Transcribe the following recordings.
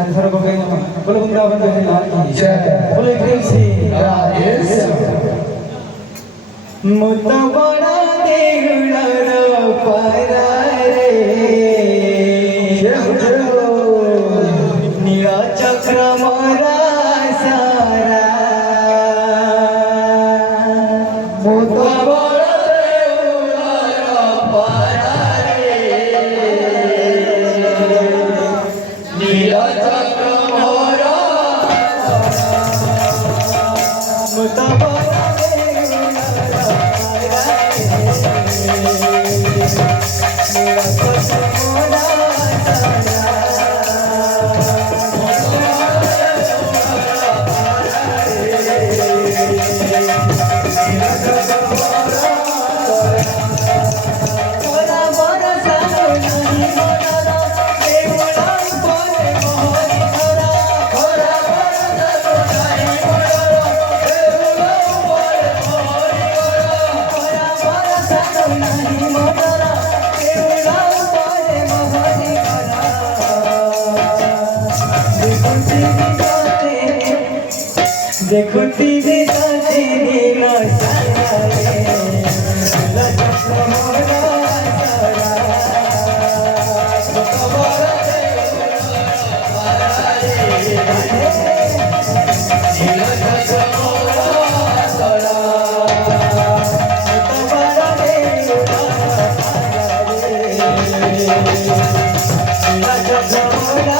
आज सर को कहीं बोलो वृंदावन में लाल की जय बोले प्रेम से राधे मुतबड़ा देगुड़ा पारा रे नीला चक्र मारा सारा मुतबड़ा देगुड़ा पारा रे नीला चक्र मारा मुतबड़ा देखो टीवी साथी नीला सारे लचक मोरा सारा बकवारा नीला लचक मोरा सारा बकवारा लचक मोरा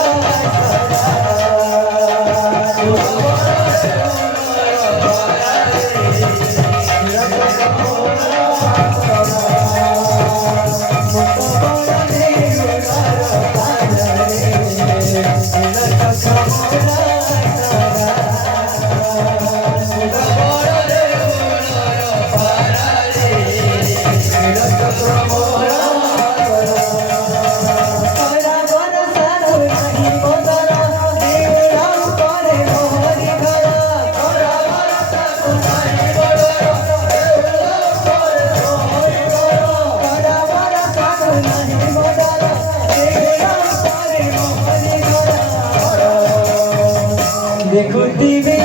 देखो टीवी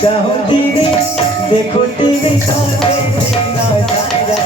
चाहो टीवी देखो टीवी सारे जीना सारा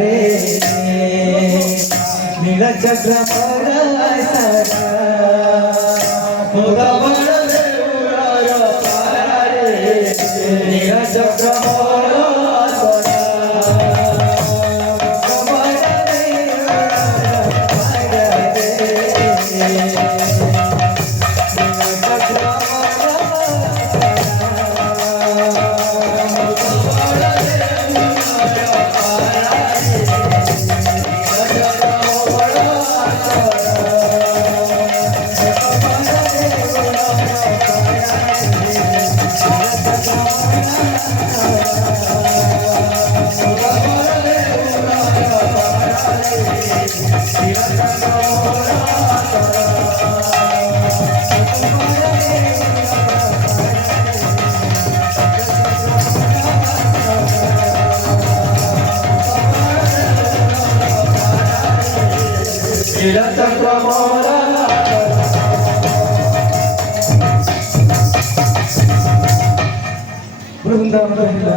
रे नीला चक्र मोरा सारा नीला चक्र मोरा नीलचक्र मोरा वृंदावन